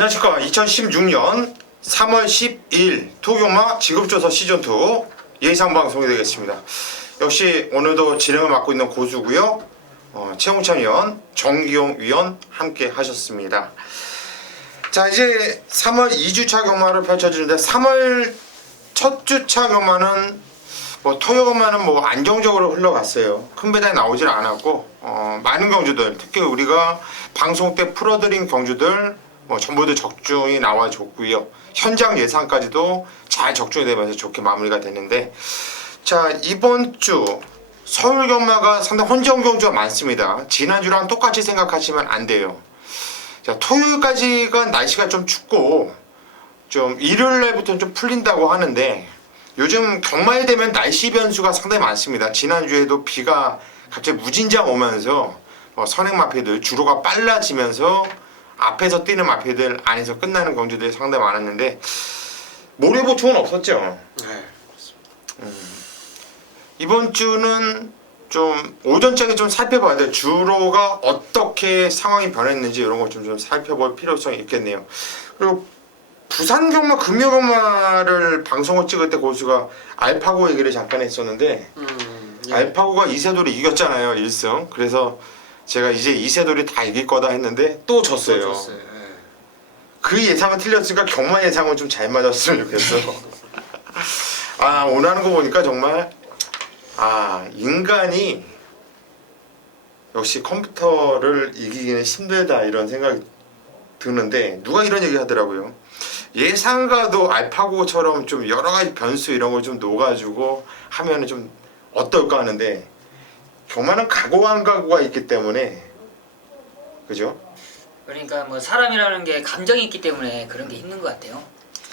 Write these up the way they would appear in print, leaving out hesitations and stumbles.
안녕하십니까. 2016년 3월 12일 투교마 지급조사 시즌2 예상방송이 되겠습니다. 역시 오늘도 진행을 맡고 있는 고수고요. 최홍찬 위원, 정기용 위원 함께 하셨습니다. 자, 이제 3월 2주차 경마를 펼쳐지는데 3월 첫 주차 경마는 토요일만은 안정적으로 흘러갔어요. 큰 배당이 나오질 않았고 많은 경주들, 특히 우리가 방송 때 풀어드린 경주들 전부들 적중이 나와줬고요. 현장 예상까지도 잘 적중이 되면서 좋게 마무리가 됐는데, 자, 이번 주 서울 경마가 상당히 혼전 경주가 많습니다. 지난주랑 똑같이 생각하시면 안 돼요. 자, 토요일까지가 날씨가 좀 춥고 좀 일요일 날부터는 좀 풀린다고 하는데, 요즘 경마에 되면 날씨 변수가 상당히 많습니다. 지난주에도 비가 갑자기 무진장 오면서 선행 마피들 주로가 빨라지면서 앞에서 뛰는 마피들 안에서 끝나는 경주들이 상당히 많았는데 모레 보충은 없었죠. 네. 이번 주는 좀 오전장에 좀 살펴봐야 돼요. 주로가 어떻게 상황이 변했는지 이런 거 좀 살펴볼 필요성이 있겠네요. 그리고 부산 경마, 금요 경마를 방송을 찍을 때 고수가 알파고 얘기를 잠깐 했었는데 예. 알파고가 이세돌이 이겼잖아요. 1승. 그래서 제가 이제 이세돌이 다 이길 거다 했는데 또 졌어요. 예. 그 예상은 틀렸으니까 경마 예상은 좀 잘 맞았으면 좋겠어. 아, 오늘 하는 거 보니까 정말 인간이 역시 컴퓨터를 이기기는 힘들다 이런 생각이 드는데, 누가 이런 얘기 하더라고요. 예상가도 알파고처럼 좀 여러 가지 변수 이런 걸 좀 놓아가지고 하면은 좀 어떨까 하는데, 경마는 각오와 안 각오가 있기 때문에, 그죠? 그러니까 사람이라는 게 감정이 있기 때문에 그런 게 힘든 것 같아요.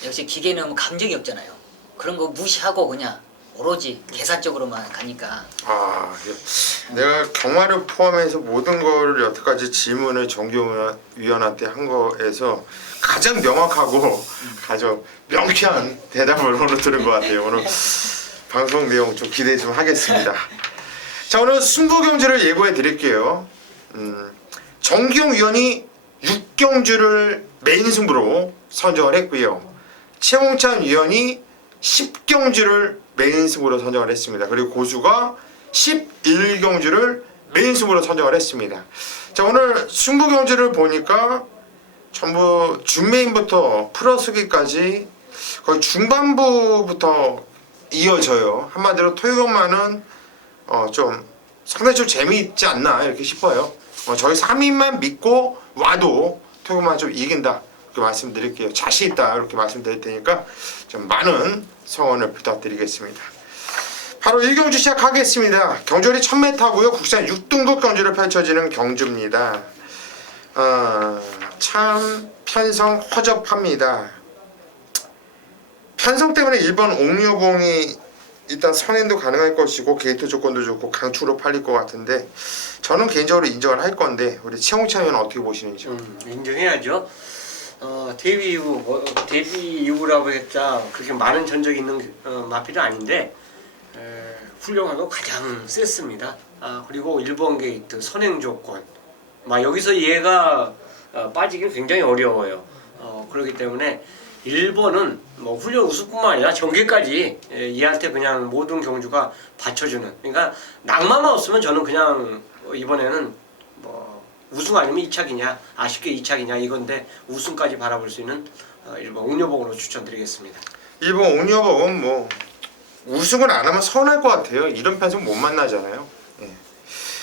역시 기계는 감정이 없잖아요. 그런 거 무시하고 그냥 오로지 계산적으로만 가니까. 내가 경마를 포함해서 모든 거를 여태까지 질문을 정기용 위원한테 한 거에서 가장 명확하고 가장 명쾌한 대답을 오늘 들은 것 같아요. 오늘 방송 내용 좀 기대 좀 하겠습니다. 자, 오늘 승부 경주를 예고해 드릴게요. 정기용 위원이 6경주를 메인 승부로 선정을 했고요. 최홍찬 위원이 10경주를 메인 승부로 선정을 했습니다. 그리고 고수가 11경주를 메인 승부로 선정을 했습니다. 자, 오늘 승부 경주를 보니까 전부 준메인부터 풀어쓰기까지 거의 중반부부터 이어져요. 한마디로 토요일만은 좀 상당히 좀 재미있지 않나 이렇게 싶어요. 저희 3인만 믿고 와도 토요일만 좀 이긴다 이렇게 말씀드릴게요. 자신 있다 이렇게 말씀드릴 테니까 좀 많은 성원을 부탁드리겠습니다. 바로 1경주 시작하겠습니다. 경주리 1000m고요. 국산 6등급 경주를 펼쳐지는 경주입니다. 참 편성 허접합니다. 편성 때문에 1번 옥류봉이 일단 선행도 가능할 것이고 게이트 조건도 좋고 강추로 팔릴 것 같은데, 저는 개인적으로 인정을 할 건데 우리 최홍찬 의원은 어떻게 보시는지요? 인정해야죠. 데뷔 이후라고 했자 그렇게 많은 전적이 있는 마필은 아닌데 훌륭하고 가장 셌습니다. 그리고 1번 게이트 선행 조건, 여기서 얘가 빠지긴 굉장히 어려워요. 그렇기 때문에 1번은 훈련 우승뿐만 아니라 정계까지 얘한테 그냥 모든 경주가 받쳐주는, 그러니까 낭만만 없으면 저는 그냥 이번에는 우승 아니면 2착이냐, 아쉽게 2착이냐 이건데 우승까지 바라볼 수 있는 1번 옥녀봉으로 추천드리겠습니다. 1번 옥류봉은 우승을 안 하면 서운할 것 같아요. 이런 편승 못 만나잖아요.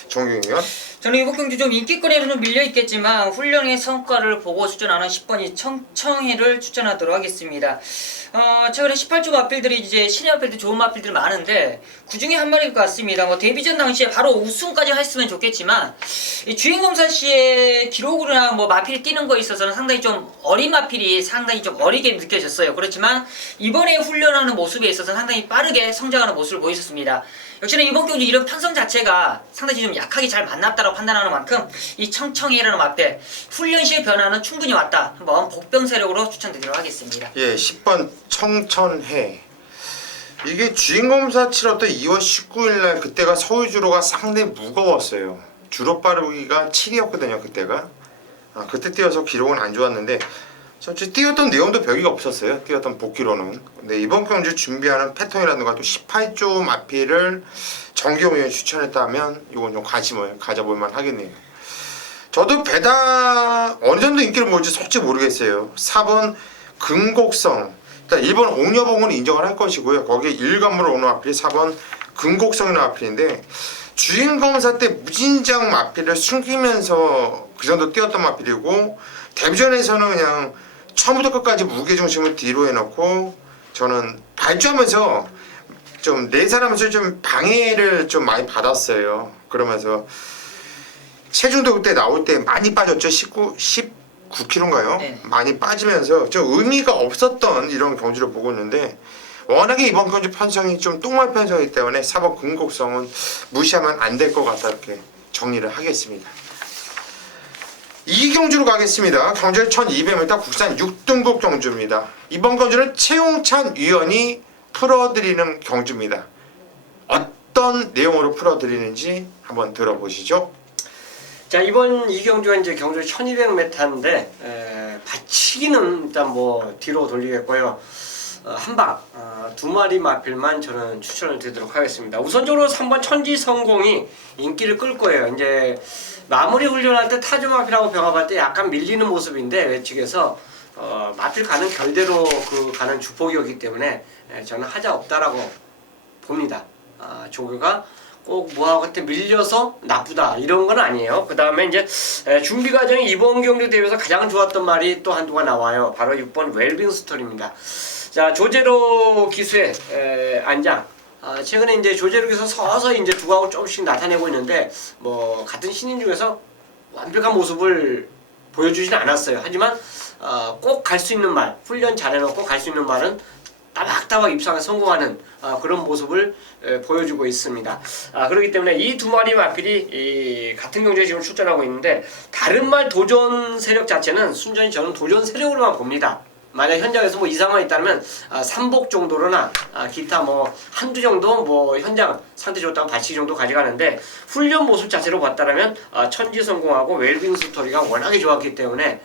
정기용 의원? 저는 이번 경주 좀 인기거리에는 좀 밀려있겠지만 훈련의 성과를 보고 추천하는 10번이 청청해를 추천하도록 하겠습니다. 최근에 18주 마필들이 이제 신의 마필들 좋은 마필들 많은데 그 중에 한 마리일 것 같습니다. 데뷔전 당시에 바로 우승까지 했으면 좋겠지만 이 주인검사 씨의 기록으로나 마필이 뛰는 거에 있어서는 상당히 좀 어린 마필이 상당히 좀 어리게 느껴졌어요. 그렇지만 이번에 훈련하는 모습에 있어서 상당히 빠르게 성장하는 모습을 보였습니다. 역시나 이번 경주 이런 편성 자체가 상당히 좀 약하게 잘 만났다고 판단하는 만큼 이 청청해라는 마필 훈련 시의 변화는 충분히 왔다. 한번 복병 세력으로 추천드리도록 하겠습니다. 10번 청천해. 이게 주인검사 치렀던 2월 19일날 그때가 서울 주로가 상당히 무거웠어요. 주로 빠르기가 7이었거든요 그때가. 그때 뛰어서 기록은 안 좋았는데 솔직히 뛰었던 내용도 별게 없었어요. 뛰었던 복귀로는. 근데 이번 경주 준비하는 패턴이라든가 또 18조 마필을 정기용 의원이 추천했다면 이건 좀 관심을 가져볼 만 하겠네요. 저도 배당 어느 정도 인기를 모을지 솔직히 모르겠어요. 4번 근곡성. 일단 1번 옥녀봉은 인정을 할 것이고요. 거기에 일감으로 오는 마필이 4번 근곡성이라는 마필인데 주인검사 때 무진장 마필을 숨기면서 그 정도 뛰었던 마필이고 데뷔전에서는 그냥 처음부터 끝까지 무게중심을 뒤로 해놓고 저는 발주하면서 좀 내 사람에서 좀 방해를 좀 많이 받았어요. 그러면서 체중도 그때 나올 때 많이 빠졌죠. 19kg인가요? 네. 많이 빠지면서 좀 의미가 없었던 이런 경주를 보고 있는데 워낙에 이번 경주 편성이 좀 똥말 편성이기 때문에 4번 근곡성은 무시하면 안 될 것 같다 이렇게 정리를 하겠습니다. 이 경주로 가겠습니다. 경주는 1200m 국산 6등급 경주입니다. 이번 경주는 최용찬 위원이 풀어드리는 경주입니다. 어떤 내용으로 풀어드리는지 한번 들어보시죠. 자, 이번 이 경주가 이제 경주 1200m인데 받치기는 일단 뭐 뒤로 돌리겠고요. 한방 두 마리 마필만 저는 추천을 드리도록 하겠습니다. 우선적으로 3번 천지성공이 인기를 끌 거예요. 이제 마무리 훈련할 때 타조 마필하고 병합할 때 약간 밀리는 모습인데 외측에서 마필 가는 결대로 그 가는 주폭이었기 때문에 저는 하자 없다라고 봅니다. 조교가 꼭 뭐하고 밀려서 나쁘다 이런 건 아니에요. 그 다음에 이제 준비 과정이 이번 경주 대회에서 가장 좋았던 말이 또 한두가 나와요. 바로 6번 웰빙 스토리입니다. 자, 조제로 기수의 안장. 최근에 이제 조제로 기수 서서히 이제 두각을 조금씩 나타내고 있는데 뭐 같은 신인 중에서 완벽한 모습을 보여주진 않았어요. 하지만 꼭 갈 수 있는 말, 훈련 잘해놓고 갈 수 있는 말은 따박따박 입상에 성공하는 그런 모습을 보여주고 있습니다. 그렇기 때문에 이 두 마리 마필이 같은 경주에 지금 출전하고 있는데 다른 말 도전 세력 자체는 순전히 저는 도전 세력으로만 봅니다. 만약 현장에서 뭐 이상만 있다면 삼복 정도로나 기타 뭐 한두 정도 뭐 현장 상태 좋다고 받치기 정도 가져가는데 훈련 모습 자체로 봤다면 천지성공하고 웰빙 스토리가 워낙에 좋았기 때문에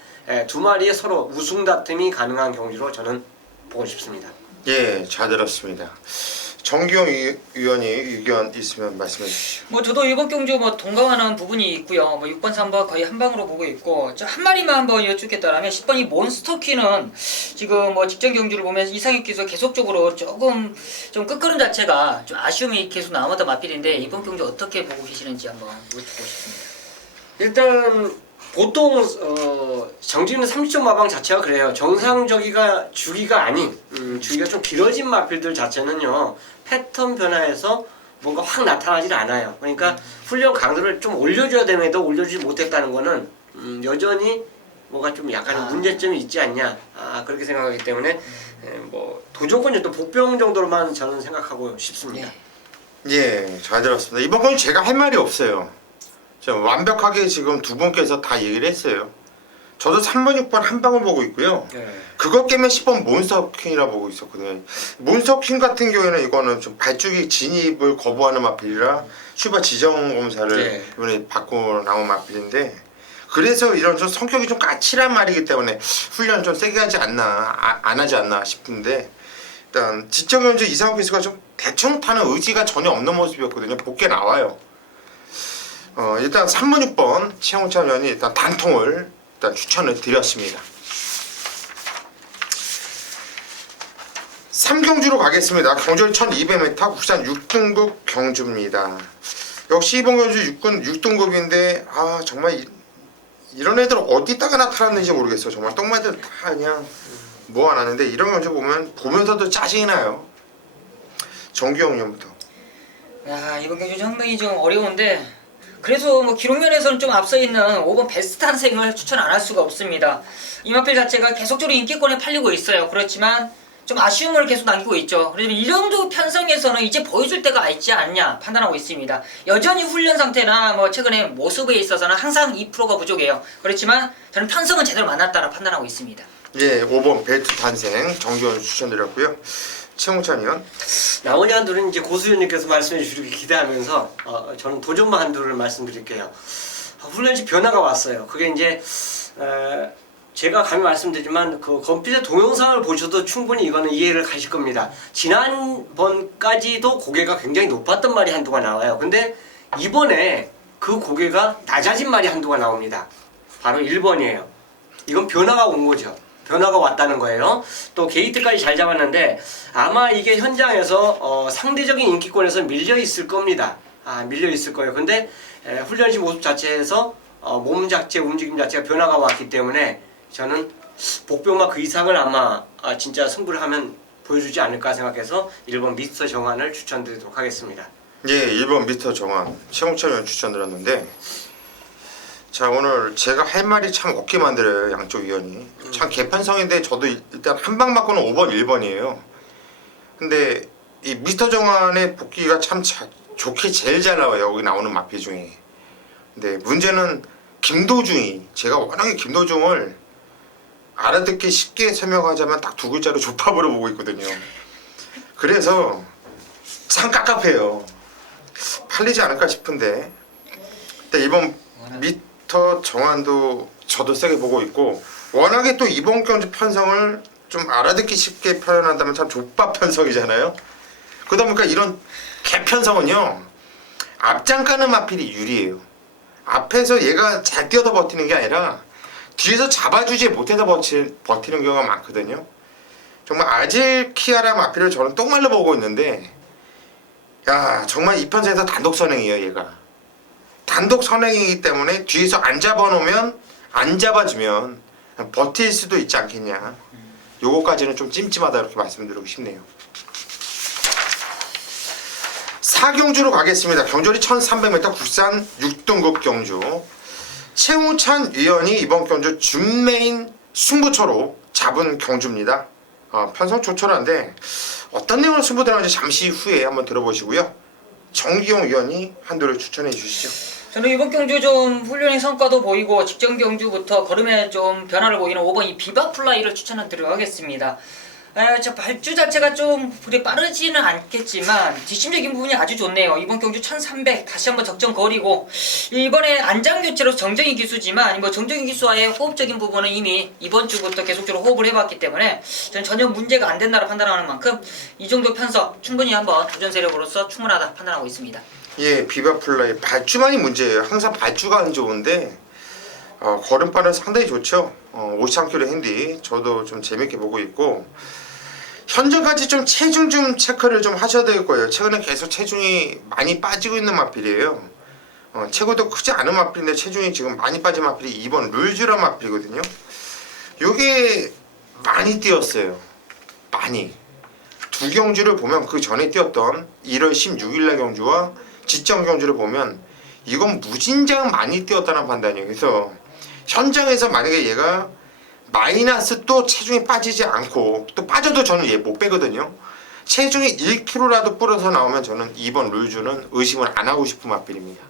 두 마리의 서로 우승 다툼이 가능한 경주로 저는 보고 싶습니다. 예, 잘 들었습니다. 정기용 위원이 의견 있으면 말씀해 주시죠. 뭐 저도 이번 경주 뭐 동감하는 부분이 있고요. 뭐 6번, 3번 거의 한 방으로 보고 있고 저 한 마리만 한번 여쭙겠다라면 10번이 몬스터키는 지금 뭐 직전 경주를 보면 이상혁 기수 계속적으로 조금 좀 끄끄름 자체가 좀 아쉬움이 계속 남았던 마필인데 이번 경주 어떻게 보고 계시는지 한번 여쭙고 싶습니다. 일단 보통 정지는 30점 마방 자체가 그래요. 정상적이가 주기가 아닌 주기가 좀 길어진 마필들 자체는요 패턴 변화에서 뭔가 확 나타나질 않아요. 그러니까 훈련 강도를 좀 올려줘야 됨에도 올려주지 못했다는 거는 여전히 뭔가 좀 약간의 문제점이 있지 않냐 그렇게 생각하기 때문에 뭐 도전권 정도 복병 정도로만 저는 생각하고 싶습니다. 예, 잘 들었습니다. 이번 건 제가 할 말이 없어요. 완벽하게 지금 두 분께서 다 얘기를 했어요. 저도 3번, 6번 한 방을 보고 있고요. 그것 깨면 10번 몬스터킹이라 보고 있었거든요. 몬스터킹 같은 경우에는 이거는 좀 발주기 진입을 거부하는 마필이라 슈바 지정 검사를 이번에 받고 나온 마필인데 그래서 이런 좀 성격이 좀 까칠한 말이기 때문에 훈련 좀 세게 하지 않나 안 하지 않나 싶은데 일단 지정 현재 이상욱 기수가 좀 대충 타는 의지가 전혀 없는 모습이었거든요. 복귀에 나와요. 일단 3번, 6번 최용찬 의원이 일단 단통을 일단 추천을 드렸습니다. 3경주로 가겠습니다. 경주는 1200m 국산 6등급 경주입니다. 역시 이번 경주 6등급인데 정말 이런 애들 어디다가 나타났는지 모르겠어. 정말 똥마들 다 그냥 뭐 안 하는데 이런 경주 보면서도 짜증이 나요. 정규영 의원부터. 이번 경주 상당히 좀 어려운데 그래서 뭐 기록면에서는 좀 앞서 있는 5번 베스트 탄생을 추천 안 할 수가 없습니다. 이 마필 자체가 계속적으로 인기권에 팔리고 있어요. 그렇지만 좀 아쉬움을 계속 남기고 있죠. 그래서 이 정도 편성에서는 이제 보여줄 때가 있지 않냐 판단하고 있습니다. 여전히 훈련 상태나 뭐 최근에 모습에 있어서는 항상 2%가 부족해요. 그렇지만 저는 편성은 제대로 만났다라 판단하고 있습니다. 예, 5번 베스트 탄생 정규현 추천드렸고요. 최홍찬 의원. 나머지 한두는 이제 고수위원님께서 말씀해 주시길 기대하면서 저는 도전만 한두를 말씀드릴게요. 훈련시 변화가 왔어요. 그게 이제 제가 감히 말씀드리지만 그 검필의 동영상을 보셔도 충분히 이거는 이해를 가실 겁니다. 지난번까지도 고개가 굉장히 높았던 말이 한두가 나와요. 근데 이번에 그 고개가 낮아진 말이 한두가 나옵니다. 바로 1번이에요. 이건 변화가 온 거죠. 변화가 왔다는 거예요. 또 게이트까지 잘 잡았는데 아마 이게 현장에서 상대적인 인기권에서 밀려 있을 겁니다. 밀려 있을 거예요. 근데 훈련시 모습 자체에서 몸 자체, 움직임 자체가 변화가 왔기 때문에 저는 복병마 그 이상을 아마 진짜 승부를 하면 보여주지 않을까 생각해서 1번 미스터 정한을 추천드리도록 하겠습니다. 예, 1번 미스터 정한 최홍철 위원 추천드렸는데, 자 오늘 제가 할 말이 참 없게 만들어요. 양쪽 위원이 참 개판성인데 저도 일단 한 방 맞고는 5번 1번이에요. 근데 이 미스터 정한의 복귀가 참 좋게 제일 잘 나와요. 여기 나오는 마피 중에. 근데 문제는 김도중이, 제가 워낙에 김도중을 알아듣기 쉽게 설명하자면 딱 두 글자로 조팝으로 보고 있거든요. 그래서 참 깝깝해요. 팔리지 않을까 싶은데, 근데 이번 미스터 정한도 저도 세게 보고 있고, 워낙에 또 이번 경주 편성을 좀 알아듣기 쉽게 표현한다면 참 족밥 편성이잖아요. 그러다 보니까 이런 개편성은요, 앞장 가는 마필이 유리해요. 앞에서 얘가 잘 뛰어서 버티는 게 아니라 뒤에서 잡아주지 못해서 버티는 경우가 많거든요. 정말 아질키아라 마필을 저는 똥말로 보고 있는데, 야 정말 이 편성에서 단독 선행이에요. 얘가 단독 선행이기 때문에 뒤에서 안 잡아놓으면, 안 잡아주면 버틸 수도 있지 않겠냐. 요거까지는 좀 찜찜하다 이렇게 말씀드리고 싶네요. 4경주로 가겠습니다. 경주리 1300m 국산 6등급 경주. 최우찬 위원이 이번 경주 준메인 승부처로 잡은 경주입니다. 편성 조촐한데 어떤 내용으로 승부 들어가는지 잠시 후에 한번 들어보시고요. 정기용 위원이 한도를 추천해 주시죠. 저는 이번 경주 좀 훈련의 성과도 보이고 직전 경주부터 걸음에 좀 변화를 보이는 5번 이 비바플라이를 추천드리도록 하겠습니다. 저 발주 자체가 좀 그리 빠르지는 않겠지만 뒷심적인 부분이 아주 좋네요. 이번 경주 1300 다시 한번 적정 거리고, 이번에 안장교체로 정정인 기수지만 뭐 정정인 기수와의 호흡적인 부분은 이미 이번 주부터 계속적으로 호흡을 해봤기 때문에 저는 전혀 문제가 안 된다고 판단하는 만큼 이 정도 편성 충분히 한번 도전 세력으로서 충분하다 판단하고 있습니다. 예, 비바플라이 발주만이 문제예요. 항상 발주가 안 좋은데 걸음발은 상당히 좋죠. 53kg 핸디 저도 좀 재밌게 보고 있고, 현재까지 좀 체중 좀 체크를 좀 하셔야 될 거예요. 최근에 계속 체중이 많이 빠지고 있는 마필이에요. 체구도 크지 않은 마필인데 체중이 지금 많이 빠진 마필이 2번 룰즈라 마필이거든요. 요게 많이 뛰었어요. 많이. 두 경주를 보면 그 전에 뛰었던 1월 16일날 경주와 직전 경주를 보면 이건 무진장 많이 뛰었다는 판단이에요. 그래서 현장에서 만약에 얘가 마이너스 또 체중이 빠지지 않고, 또 빠져도 저는 얘 못 빼거든요. 체중이 1kg라도 불어서 나오면 저는 2번 룰주는 의심을 안 하고 싶은 마필입니다.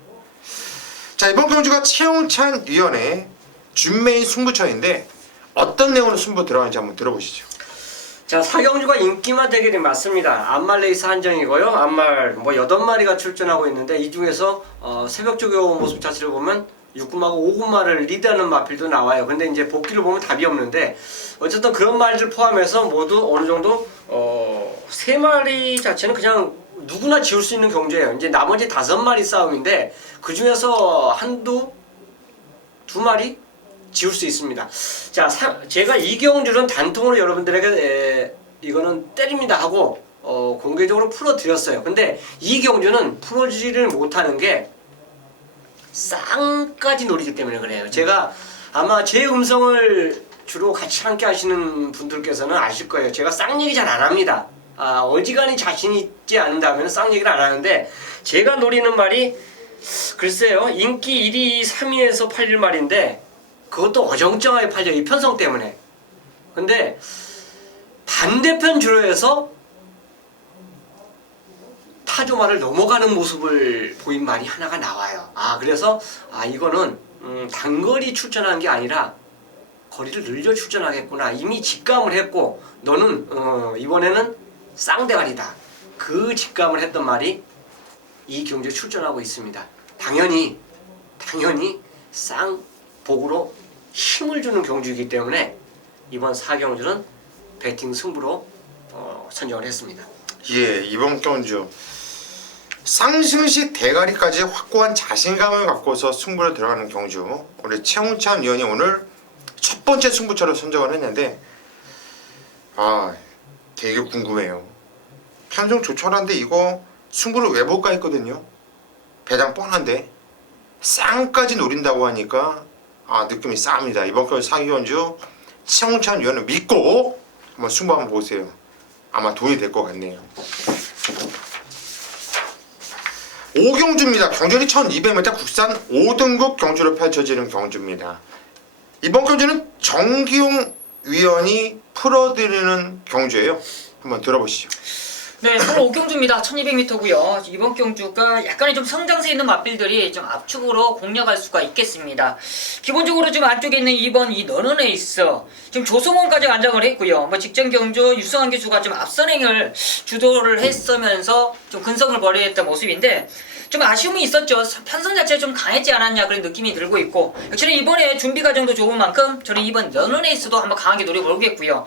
자, 이번 경주가 최홍찬 위원의 준메인 승부처인데 어떤 내용으로 승부 들어가는지 한번 들어보시죠. 자, 4경주가 인기마 대결이 맞습니다. 암말 레이스 한정이고요. 암말 뭐 8마리가 출전하고 있는데 이 중에서 새벽 조교 모습 자체를 보면 6군마고 5군마를 리드하는 마필도 나와요. 근데 이제 복귀를 보면 답이 없는데 어쨌든 그런 말들 포함해서 모두 어느 정도 3마리 자체는 그냥 누구나 지울 수 있는 경주예요. 이제 나머지 5마리 싸움인데 그 중에서 두 마리 지울 수 있습니다. 자, 제가 이 경주는 단통으로 여러분들에게 이거는 때립니다 하고 공개적으로 풀어드렸어요. 근데 이 경주는 풀어주지를 못하는 게 쌍까지 노리기 때문에 그래요. 제가 아마 제 음성을 주로 같이 함께 하시는 분들께서는 아실 거예요. 제가 쌍 얘기 잘 안 합니다. 어지간히 자신 있지 않는다면 쌍 얘기를 안 하는데, 제가 노리는 말이 글쎄요, 인기 1위, 3위에서 팔릴 말인데 그것도 어정쩡하게 팔려, 이 편성 때문에. 근데 반대편 주로에서 타조말을 넘어가는 모습을 보인 말이 하나가 나와요. 그래서 이거는 단거리 출전한 게 아니라 거리를 늘려 출전하겠구나. 이미 직감을 했고 너는 이번에는 쌍대가리다. 그 직감을 했던 말이 이 경주에 출전하고 있습니다. 당연히 쌍복으로 힘을 주는 경주이기 때문에 이번 4경주는 배팅 승부로 선정을 했습니다. 예, 이번 경주 상승시 대가리까지 확고한 자신감을 갖고서 승부를 들어가는 경주. 우리 최홍찬 위원이 오늘 첫 번째 승부처를 선정을 했는데 되게 궁금해요. 편성 조촐한데 이거 승부를 왜 볼까 했거든요. 배당 뻔한데 쌍까지 노린다고 하니까 느낌이 싸합니다. 이번 경주 4경주 최홍찬 위원을 믿고 한번 승부 한번 보세요. 아마 돈이 될 것 같네요. 5경주입니다. 경전이 1200m 국산 5등급 경주로 펼쳐지는 경주입니다. 이번 경주는 정기용 위원이 풀어드리는 경주예요. 한번 들어보시죠. 네, 서울 5경주입니다. 1200m고요. 이번 경주가 약간의 좀 성장세 있는 맛빌들이 좀 압축으로 공략할 수가 있겠습니다. 기본적으로 지금 안쪽에 있는 2번 이 너너네이스 지금 조성원까지 안장을 했고요. 뭐 직전 경주 유성환 기수가 좀 앞선행을 주도를 했으면서 좀 근성을 벌여했던 모습인데 좀 아쉬움이 있었죠. 편성 자체가 좀 강했지 않았냐 그런 느낌이 들고 있고 역시나 이번에 준비 과정도 좋은 만큼 저는 2번 너너네이스도 한번 강하게 노려보겠고요.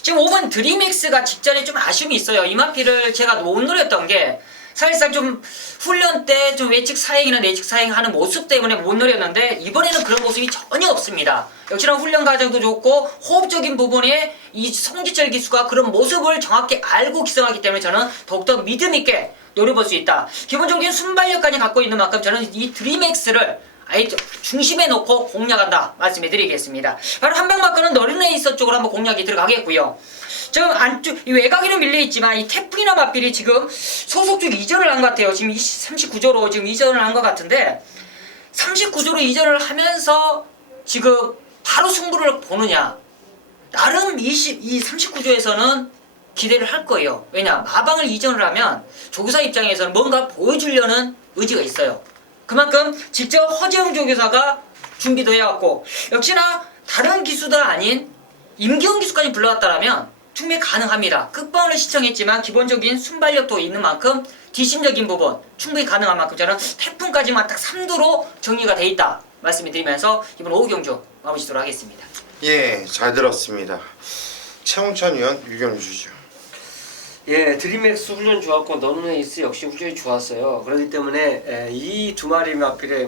지금 5번 드림엑스가 직전에 좀 아쉬움이 있어요. 이 마피를 제가 못 노렸던 게 사실상 좀 훈련 때 좀 외측 사행이나 내측 사행하는 모습 때문에 못 노렸는데 이번에는 그런 모습이 전혀 없습니다. 역시나 훈련 과정도 좋고 호흡적인 부분에 이 송지철 기수가 그런 모습을 정확히 알고 기성하기 때문에 저는 더욱더 믿음 있게 노려볼 수 있다. 기본적인 순발력까지 갖고 있는 만큼 저는 이 드림엑스를 아예 중심에 놓고 공략한다 말씀해드리겠습니다. 바로 한방막가는 너르네이서 쪽으로 한번 공략이 들어가겠고요. 지금 안쪽 이 외곽에는 밀려있지만 이 태풍이나 맞빌이 지금 소속 쪽 이전을 한 것 같아요. 지금 39조로 지금 이전을 한 것 같은데 39조로 이전을 하면서 지금 바로 승부를 보느냐 나름 이 39조에서는 기대를 할 거예요. 왜냐 마방을 이전을 하면 조교사 입장에서는 뭔가 보여주려는 의지가 있어요. 그만큼 직접 허재영 조교사가 준비도 해왔고 역시나 다른 기수도 아닌 임기훈 기수까지 불러왔다라면 충분히 가능합니다. 끝번을 시청했지만 기본적인 순발력도 있는 만큼 뒷심적인 부분 충분히 가능한 만큼 저는 태풍까지만 딱 3도로 정리가 돼 있다 말씀을 드리면서 이번 오후 경주 마무리 짓도록 하겠습니다. 예, 잘 들었습니다. 최홍찬 위원 의견 주시죠. 예, 드림엑스 훈련 좋았고 너너네이스 역시 훈련이 좋았어요. 그렇기 때문에 이 두 마리 마필에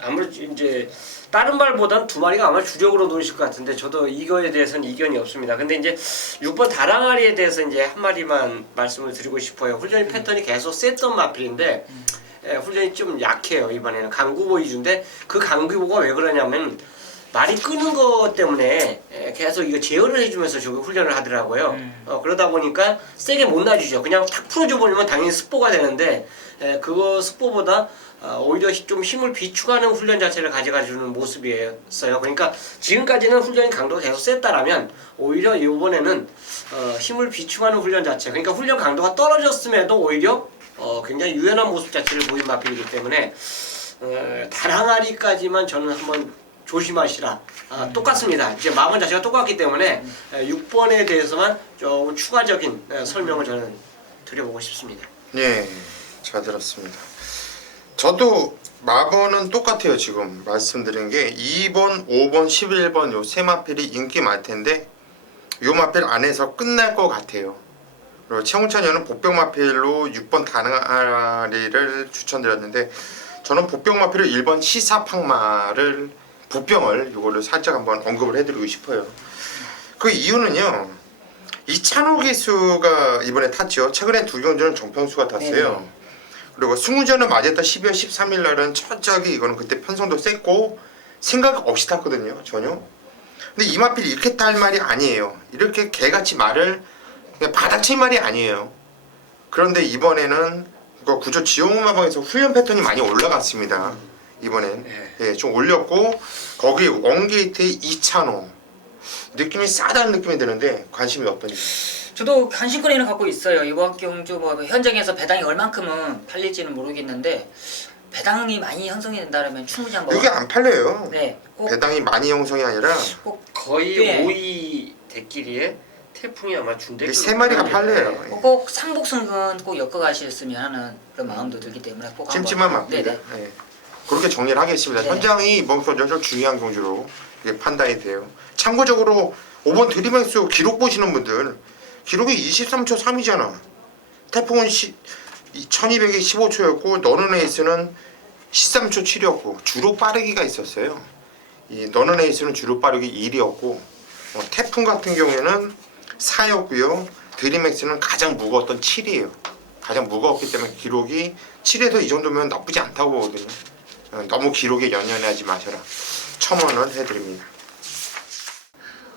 아무래도 이제 다른 말보단 두 마리가 아마 주력으로 놓으실 것 같은데 저도 이거에 대해서는 이견이 없습니다. 근데 이제 6번 다랑아리에 대해서 이제 한 마디만 말씀을 드리고 싶어요. 훈련 패턴이 계속 셌던 마필인데 훈련이 좀 약해요. 이번에는 강구보 위주인데 그 강구보가 왜 그러냐면 말이 끄는 것 때문에 계속 이거 제어를 해주면서 저기 훈련을 하더라고요. 그러다 보니까 세게 못 놔주죠. 그냥 탁 풀어줘 버리면 당연히 스포가 되는데 그거 스포보다 오히려 좀 힘을 비축하는 훈련 자체를 가져가주는 모습이었어요. 그러니까 지금까지는 훈련 강도가 계속 셌다라면 오히려 이번에는 힘을 비축하는 훈련 자체 그러니까 훈련 강도가 떨어졌음에도 오히려 굉장히 유연한 모습 자체를 보인 마필이기 때문에 다랑아리까지만 저는 한번 조심하시라. 똑같습니다. 이제 마번 자체가 똑같기 때문에 6번에 대해서만 조금 추가적인 설명을 저는 드려보고 싶습니다. 예, 잘 들었습니다. 저도 마번은 똑같아요. 지금 말씀드린 게 2번, 5번, 11번 요 세 마필이 인기 많을 텐데 요 마필 안에서 끝날 것 같아요. 그리고 최홍찬 의원은 복병 마필로 6번 다랑아리를 추천드렸는데 저는 복병 마필로 1번 시사팡마를 복병을 요거를 살짝 한번 언급을 해드리고 싶어요. 그 이유는요. 이찬호 기수가 이번에 탔죠. 최근에 두 경주는 정평수가 탔어요. 네네. 그리고 승우전을 맞았던 12월 13일 날은 철저하게 이거는 그때 편성도 셌고 생각 없이 탔거든요. 전혀. 근데 이 마필이 이렇게 탈 말이 아니에요. 이렇게 개같이 말을 그냥 바닥칠 말이 아니에요. 그런데 이번에는 구조 지용마방에서 훈련 패턴이 많이 올라갔습니다. 이번엔 예, 좀 올렸고 거기 원게이트에 이찬호 느낌이 싸다는 느낌이 드는데 관심이 어떤지. 저도 관심거리는 갖고 있어요. 이번 경주 뭐 현장에서 배당이 얼만큼은 팔릴지는 모르겠는데 배당이 많이 형성이 된다면 충분히 한번 이게 안 팔려요. 네, 꼭 배당이 많이 형성이 아니라 거의 네. 5위 대끼리에 태풍이 아마 준대. 세 마리가 팔려요. 예. 꼭 상복승은 꼭 엮어가셨으면 하는 그런 마음도 들기 때문에 꼭 한번 찜찜한 맛입니다. 네네. 예. 그렇게 정리를 하겠습니다. 네. 현장이 이번 경주에서 중요한 경주로 이게 판단이 돼요. 참고적으로 5번 드림엑스 기록 보시는 분들 기록이 23초 3이잖아. 태풍은 1200이 15초였고 너는 에이스는 13초 7이었고 주로 빠르기가 있었어요. 이 너는 에이스는 주로 빠르기 1이었고 태풍 같은 경우에는 4였고요. 드림엑스는 가장 무거웠던 7이에요. 가장 무거웠기 때문에 기록이 7에서 이 정도면 나쁘지 않다고 보거든요. 너무 기록에 연연하지 마셔라. 첨언을 해드립니다.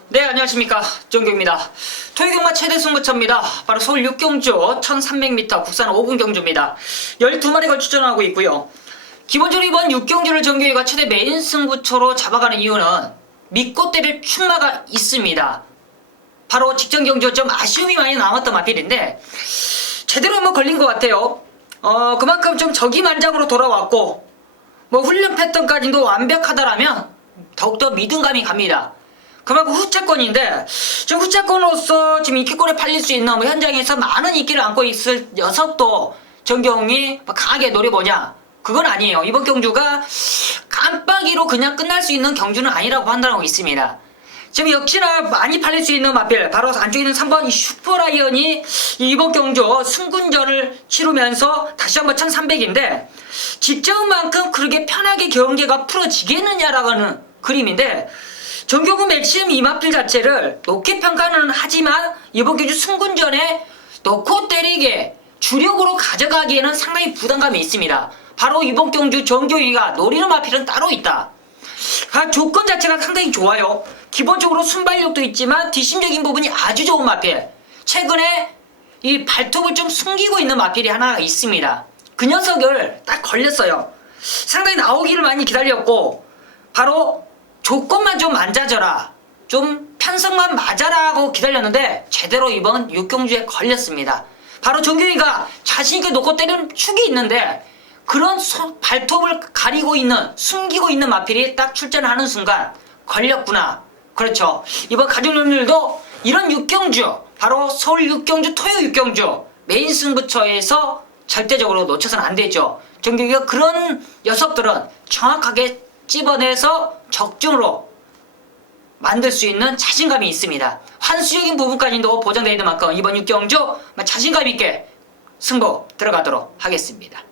네, 안녕하십니까. 정규입니다. 토요경마 최대 승부처입니다. 바로 서울 6경주 1300m 국산 5분 경주입니다. 12마리가 출전하고 있고요. 기본적으로 이번 6경주를 정규이가 최대 메인 승부처로 잡아가는 이유는 믿고 때릴 출마가 있습니다. 바로 직전 경주 좀 아쉬움이 많이 남았던 마필인데 제대로 한번 걸린 것 같아요. 그만큼 좀 적이만장으로 돌아왔고 뭐 훈련 패턴까지도 완벽하다라면 더욱더 믿음감이 갑니다. 그만큼 후차권인데 지금 후차권으로서 지금 인기권에 팔릴 수 있는 뭐 현장에서 많은 인기를 안고 있을 녀석도 정경이 강하게 노려보냐, 그건 아니에요. 이번 경주가 깜빡이로 그냥 끝날 수 있는 경주는 아니라고 판단하고 있습니다. 지금 역시나 많이 팔릴 수 있는 마필 바로 안쪽에 있는 3번 슈퍼라이언이 이번 경주 승군전을 치르면서 다시 한번 1300인데 직전만큼 그렇게 편하게 경기가 풀어지겠느냐라는 그림인데 정경은 맥심 이 마필 자체를 높게 평가는 하지만 이번 경주 승군전에 넣고 때리게 주력으로 가져가기에는 상당히 부담감이 있습니다. 바로 이번 경주 정경이가 노리는 마필은 따로 있다. 조건 자체가 상당히 좋아요. 기본적으로 순발력도 있지만 뒷심적인 부분이 아주 좋은 마필. 최근에 이 발톱을 좀 숨기고 있는 마필이 하나 있습니다. 그 녀석을 딱 걸렸어요. 상당히 나오기를 많이 기다렸고 바로 조건만 좀 앉아져라, 좀 편성만 맞아라 하고 기다렸는데 제대로 이번 6경주에 걸렸습니다. 바로 정규이가 자신있게 놓고 때리는 축이 있는데 그런 발톱을 가리고 있는, 숨기고 있는 마필이 딱 출전하는 순간 걸렸구나. 그렇죠. 이번 가족님들도 이런 6경주, 바로 서울 6경주, 토요 6경주 메인 승부처에서 절대적으로 놓쳐서는 안 되죠. 정규이가 그런 녀석들은 정확하게 찝어내서 적중으로 만들 수 있는 자신감이 있습니다. 환수적인 부분까지도 보장되어 있는 만큼 이번 6경주 자신감 있게 승부 들어가도록 하겠습니다.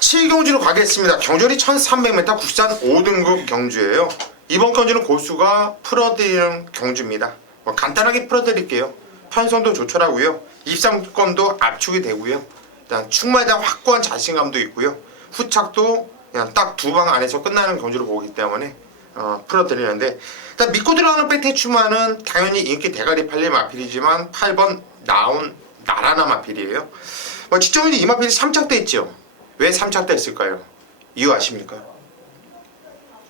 7경주로 가겠습니다. 경주리 1300m 국산 5등급 경주예요. 이번 경주는 고수가 풀어드리는 경주입니다. 간단하게 풀어드릴게요. 편성도 조촐하고요. 입상권도 압축이 되고요. 일단 충마에 대한 확고한 자신감도 있고요. 후착도 그냥 딱 2방 안에서 끝나는 경주로 보기 때문에 풀어드리는데 일단 믿고 들어가는 백태 추마는 당연히 인기 대가리 팔릴 마필이지만 8번 나온 나라나 마필이에요. 직전에 이 마필이 3착돼 있죠. 왜 3착돼 있을까요? 이유 아십니까?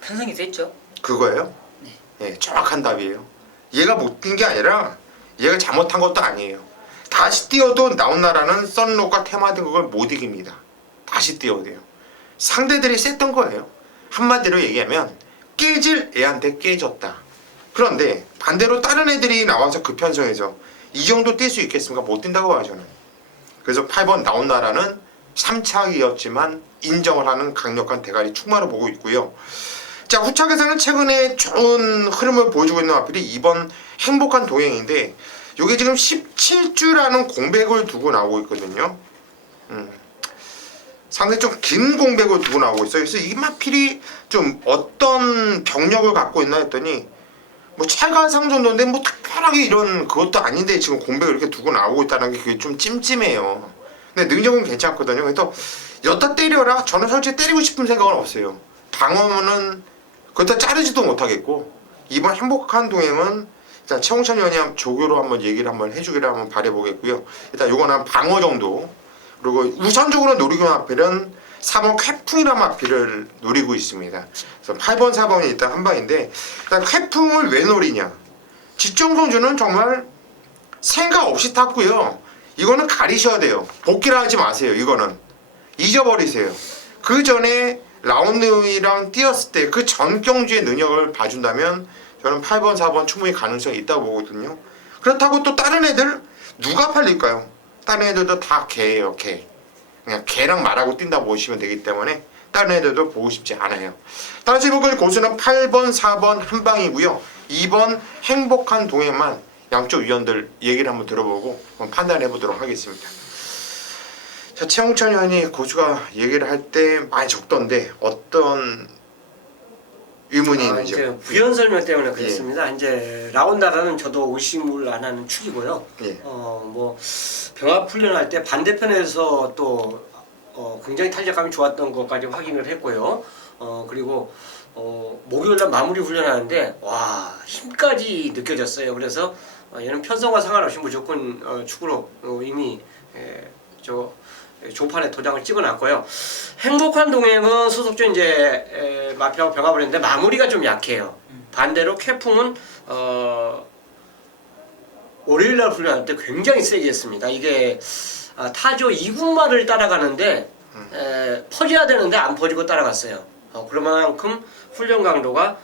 편성이 됐죠. 그거예요? 네, 정확한 답이에요. 얘가 못 뛴 게 아니라 얘가 잘못한 것도 아니에요. 다시 뛰어도 나온 나라는 썬록과 테마 등극을 못 이깁니다. 다시 뛰어야 돼요. 상대들이 셌던 거예요. 한마디로 얘기하면 깨질 애한테 깨졌다. 그런데 반대로 다른 애들이 나와서 그 편성에서 이 정도 뛸 수 있겠습니까? 못 뛴다고 봐요 저는. 그래서 8번 나온 나라는 3착이었지만 인정을 하는 강력한 대가리 충마로 보고 있고요. 자, 후착에서는 최근에 좋은 흐름을 보여주고 있는 마필이 2번 행복한 동행인데 이게 지금 17주라는 공백을 두고 나오고 있거든요. 상당히 좀 긴 공백을 두고 나오고 있어요. 그래서 이 마필이 좀 어떤 경력을 갖고 있나 했더니 뭐 찰가상 정도인데 뭐 특별하게 이런 그것도 아닌데 지금 공백을 이렇게 두고 나오고 있다는 게 그게 좀 찜찜해요. 근데 능력은 괜찮거든요. 그래서 여타 때려라. 저는 솔직히 때리고 싶은 생각은 없어요. 방어는 그것도 자르지도 못하겠고 이번 행복한 동행은 일단 최홍천 의원이 조교로 한번 얘기를 한번 해주기를 한번 바라보겠고요. 일단 요건 한 방어 정도. 그리고 우선적으로 노리고 마필은 4번 쾌풍이라는 마필을 노리고 있습니다. 그래서 8번, 4번이 일단 한 방인데 일단 쾌풍을 왜 노리냐? 지정성주는 정말 생각 없이 탔고요. 이거는 가리셔야 돼요. 복귀를 하지 마세요. 이거는 잊어버리세요. 그 전에 라운드랑 뛰었을 때 그 전 경주의 능력을 봐준다면 저는 8번, 4번 충분히 가능성이 있다고 보거든요. 그렇다고 또 다른 애들 누가 팔릴까요? 다른 애들도 다 개예요. 개. 그냥 개랑 말하고 뛴다 보시면 되기 때문에 다른 애들도 보고 싶지 않아요. 따라서 이번 고수는 8번, 4번 한 방이고요. 2번 행복한 동행만 양쪽 위원들 얘기를 한번 들어보고 한번 판단해 보도록 하겠습니다. 자, 최홍천 의원이 고수가 얘기를 할 때 많이 적던데 어떤 의문이 있는지요? 이제 부연 설명 때문에 그렇습니다. 이제 라운다라는 저도 의심을 안 하는 축이고요. 예. 뭐 병합 훈련할 때 반대편에서 또 굉장히 탄력감이 좋았던 것까지 확인을 했고요. 그리고 목요일날 마무리 훈련하는데 와 힘까지 느껴졌어요. 그래서 얘는 편성과 상관없이 무조건 축으로 이미 저 조판에 도장을 찍어놨고요. 행복한 동행은 소속주 이제 마피아하고 병합을 했는데 마무리가 좀 약해요. 반대로 캐풍은 월요일날 훈련할 때 굉장히 세게 했습니다. 이게 타조 2군마를 따라가는데 퍼져야 되는데 안 퍼지고 따라갔어요. 그만큼 훈련 강도가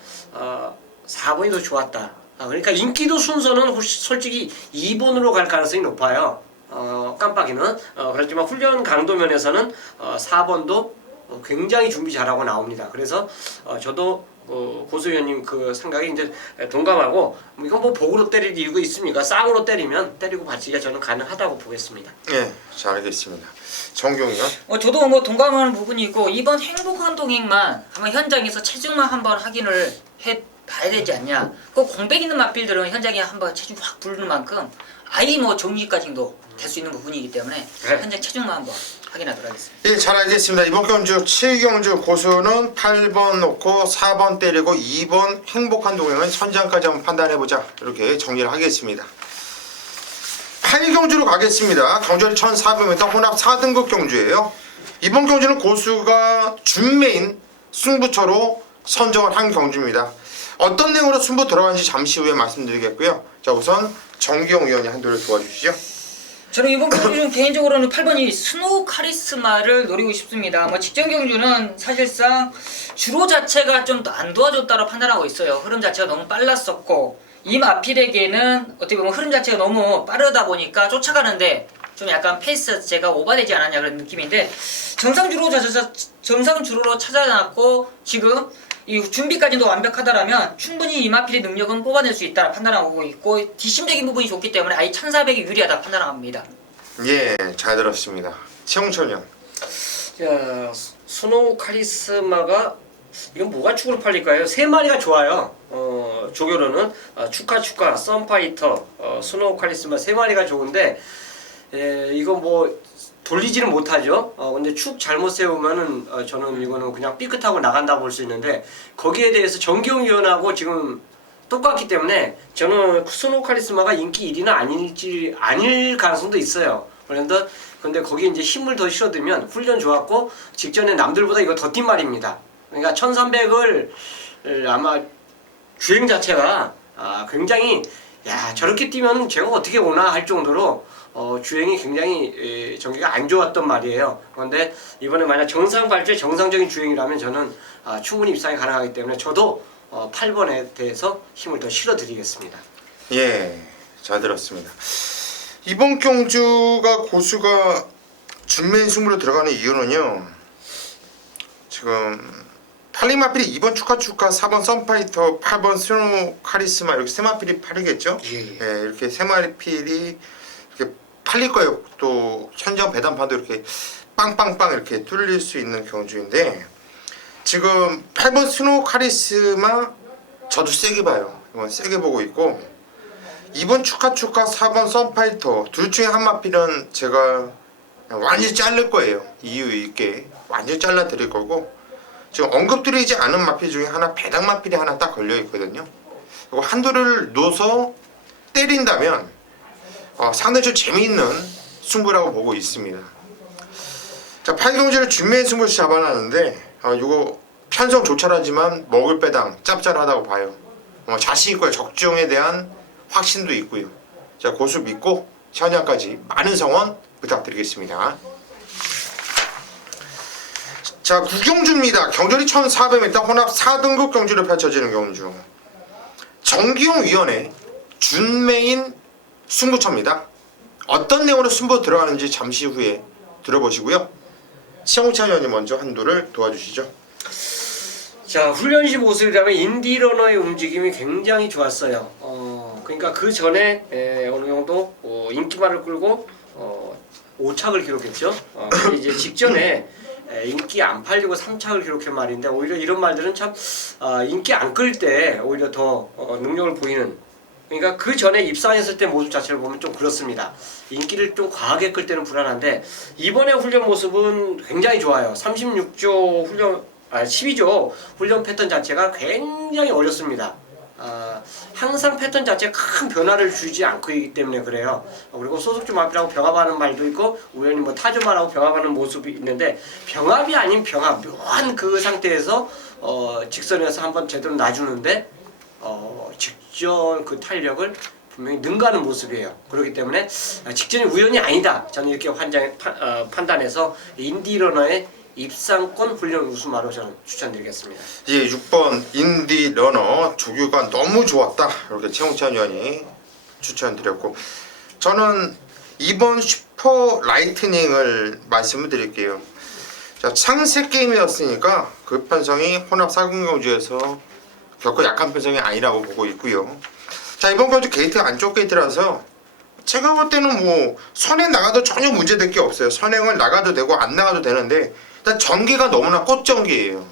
4번이 더 좋았다. 그러니까 인기도 순서는 솔직히 2번으로 갈 가능성이 높아요. 깜빡이는 그렇지만 훈련 강도 면에서는 4번도 굉장히 준비 잘하고 나옵니다. 그래서 저도 고수 의원님 그 생각에 이제 동감하고 이건 뭐 복으로 때릴 이유가 있습니까? 쌍으로 때리면 때리고 받치기가 저는 가능하다고 보겠습니다. 예, 잘 알겠습니다. 정경 의원. 저도 뭐 동감하는 부분이 있고 이번 행복한 동행만 한번 현장에서 체중만 한번 확인을 해 봐야 되지 않냐. 그 공백 있는 마필들은 현장에 한번 체중 확 부르는 만큼 아예 뭐 정리까지도 될 수 있는 부분이기 때문에 현장 체중만 한번 확인하도록 하겠습니다. 예, 잘 알겠습니다. 이번 경주 7경주 고수는 8번 놓고 4번 때리고 2번 행복한 동행은 현장까지 한번 판단해보자. 이렇게 정리를 하겠습니다. 8경주로 가겠습니다. 경주는 1400m 혼합 4등급 경주예요. 이번 경주는 고수가 준메인 승부처로 선정을 한 경주입니다. 어떤 내용으로 승부 들어가는지 잠시 후에 말씀드리겠고요. 자, 우선 정기용 의원이 한도를 도와주시죠. 저는 이번 경주는 개인적으로는 8번이 스노우 카리스마를 노리고 싶습니다. 뭐 직전 경주는 사실상 주로 자체가 좀 안 도와줬다고 판단하고 있어요. 흐름 자체가 너무 빨랐었고 이 마필에게는 어떻게 보면 흐름 자체가 너무 빠르다 보니까 쫓아가는데 좀 약간 페이스 자체가 오버되지 않았냐 그런 느낌인데 정상 주로로 찾아놨고 지금 이 준비까지도 완벽하다라면 충분히 이마필의 능력은 뽑아낼 수 있다 판단하고 있고 뒷심적인 부분이 좋기 때문에 아예 1400이 유리하다 판단합니다. 예, 잘 들었습니다. 최홍천 의원. 자, 스노우 카리스마가 이건 뭐가 축으로 팔릴까요? 3마리가 좋아요. 조교로는 축하, 썬파이터, 스노우 카리스마 3마리가 좋은데 이거 뭐 돌리지는 못하죠. 근데 축 잘못 세우면은 저는 이거는 그냥 삐끗하고 나간다고 볼 수 있는데 거기에 대해서 정기용 위원하고 지금 똑같기 때문에 저는 스노우 카리스마가 인기 1위는 아닐 가능성도 있어요. 그런데 거기에 이제 힘을 더 실어두면 훈련 좋았고 직전에 남들보다 이거 더 뛴 말입니다. 그러니까 1300을 아마 주행 자체가 굉장히 야 저렇게 뛰면 제가 어떻게 오나 할 정도로 주행이 굉장히 전기가 안 좋았던 말이에요. 그런데 이번에 만약 정상 발주에 정상적인 주행이라면 저는 충분히 입상이 가능하기 때문에 저도 8번에 대해서 힘을 더 실어드리겠습니다. 예, 잘 들었습니다. 이번 경주가 고수가 준메인 승부로 들어가는 이유는요. 지금 8리마필이 2번 축하, 4번 썬파이터, 8번 스노우 카리스마 이렇게 세 마필이 팔리겠죠? 예. 예, 이렇게 세 마필이 이렇게 팔릴 거예요. 또 현장 배당판도 이렇게 빵빵빵 이렇게 뚫릴 수 있는 경주인데 지금 8번 스노우 카리스마 저도 세게 봐요. 이건 세게 보고 있고 2번 축하, 4번 썬파이터 둘 중에 한 마필은 제가 완전히 자를 거예요. 이유 있게 완전히 잘라 드릴 거고 지금 언급드리지 않은 마필 중에 하나 배당 마필이 하나 딱 걸려 있거든요. 그리고 한도를 놓아서 때린다면 상당히 좀 재미있는 승부라고 보고 있습니다. 자, 8경주를 준메인 승부를 잡아놨는데 이거 편성 조촐하지만 먹을 배당 짭짤하다고 봐요. 자신 있고요. 적중에 대한 확신도 있고요. 자, 고수 믿고 현장까지 많은 성원 부탁드리겠습니다. 자, 9경주입니다. 경주리 1400m 혼합 4등급 경주로 펼쳐지는 경주. 정기용 위원회 준메인 승부처입니다. 어떤 내용으로 승부 들어가는지 잠시 후에 들어보시고요. 최홍찬 의원이 먼저 한두를 도와주시죠. 자, 훈련시 모습이라면 인디러너의 움직임이 굉장히 좋았어요. 그러니까 그 전에 어느 정도 인기말을 끌고 5착을 기록했죠. 근데 이제 직전에 인기 안 팔리고 3착을 기록한 말인데 오히려 이런 말들은 참 인기 안 끌 때 오히려 더 능력을 보이는, 그러니까 그 전에 입상했을 때 모습 자체를 보면 좀 그렇습니다. 인기를 좀 과하게 끌 때는 불안한데 이번에 훈련 모습은 굉장히 좋아요. 36조 훈련 12조 훈련 패턴 자체가 굉장히 어렵습니다. 항상 패턴 자체에 큰 변화를 주지 않고 있기 때문에 그래요. 그리고 소속주 마피라고 병합하는 말도 있고 우연히 뭐 타조말하고 병합하는 모습이 있는데 병합이 아닌 병합, 묘한 그 상태에서 직선에서 한번 제대로 놔주는데 직전 그 탄력을 분명히 능가하는 모습이에요. 그렇기 때문에 직전이 우연이 아니다. 저는 이렇게 판단해서 인디러너의 입상권 훈련 우수마로 저는 추천드리겠습니다. 예, 6번 인디 러너 조규가 너무 좋았다. 이렇게 최홍찬 의원이 추천드렸고, 저는 2번 슈퍼 라이트닝을 말씀을 드릴게요. 자, 창세 게임이었으니까 그 편성이 혼합 사군경주에서 결코 약한 편성이 아니라고 보고 있고요. 자, 이번 경주 게이트 안쪽 게이트라서 제가 볼 때는 뭐 선행 나가도 전혀 문제될 게 없어요. 선행을 나가도 되고 안 나가도 되는데 일단 전기가 너무나 꽃전기예요.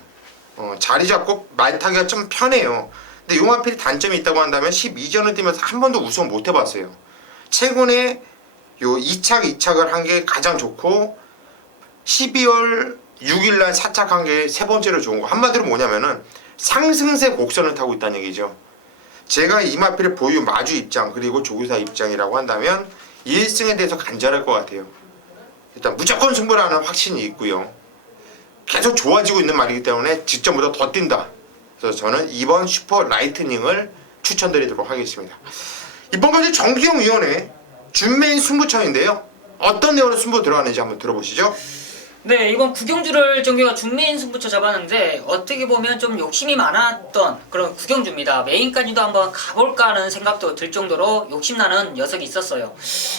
자리 잡고 말 타기가 좀 편해요. 근데 용화필이 단점이 있다고 한다면 12전을 뛰면서 한 번도 우승 못 해봤어요. 최근에 요 2착을 한 게 가장 좋고 12월 6일날 4착한 게 세 번째로 좋은 거. 한마디로 뭐냐면은 상승세 곡선을 타고 있다는 얘기죠. 제가 이마필의 보유 마주 입장 그리고 조교사 입장이라고 한다면 1승에 대해서 간절할 것 같아요. 일단 무조건 승부라는 확신이 있고요. 계속 좋아지고 있는 말이기 때문에 직전보다 더 뛴다. 그래서 저는 2번 슈퍼 라이트닝을 추천드리도록 하겠습니다. 이번 경기 정기용 위원회 준메인 승부처인데요. 어떤 내용으로 승부 들어가는지 한번 들어보시죠. 네, 이번 구경주를 정규가 준메인 승부처 잡았는데 어떻게 보면 좀 욕심이 많았던 그런 구경주입니다. 메인까지도 한번 가볼까 하는 생각도 들 정도로 욕심나는 녀석이 있었어요.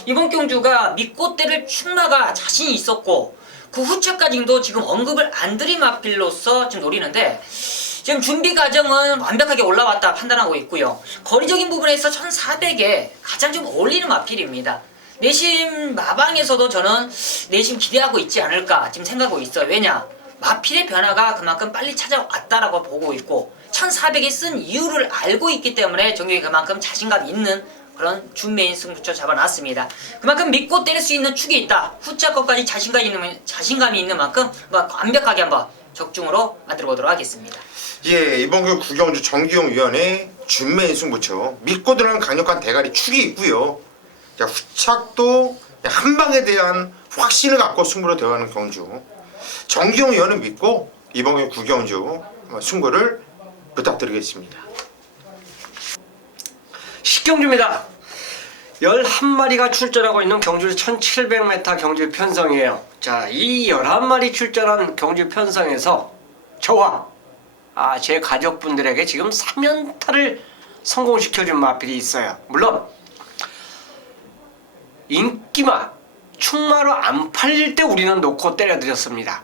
이번 경주가 밑꽃대를 충나가 자신이 있었고 그 후차까지도 지금 언급을 안 드린 마필로서 지금 노리는데 지금 준비 과정은 완벽하게 올라왔다 판단하고 있고요. 거리적인 부분에서 1400에 가장 좀 어울리는 마필입니다. 내심 마방에서도 저는 내심 기대하고 있지 않을까 지금 생각하고 있어요. 왜냐? 마필의 변화가 그만큼 빨리 찾아왔다라고 보고 있고 1400에 쓴 이유를 알고 있기 때문에 정규에 그만큼 자신감 있는 그런 준메인 승부처 잡아놨습니다. 그만큼 믿고 때릴 수 있는 축이 있다. 후차 것까지 자신감이 있는 만큼 완벽하게 한번 적중으로 만들어보도록 하겠습니다. 예, 이번 그 구경주 정기용 위원회 준메인 승부처 믿고 들어간 강력한 대가리 축이 있고요. 자, 후착도 한 방에 대한 확신을 갖고 승부로 들어가는 경주. 정기용 위원을 믿고 이번 그 구경주 승부를 부탁드리겠습니다. 10경주입니다. 11마리가 출전하고 있는 경주 1700m 경주 편성이에요. 자, 이 11마리 출전한 경주 편성에서 저와 제 가족분들에게 지금 3연타를 성공시켜준 마필이 있어요. 물론 인기마, 충마로 안 팔릴 때 우리는 놓고 때려드렸습니다.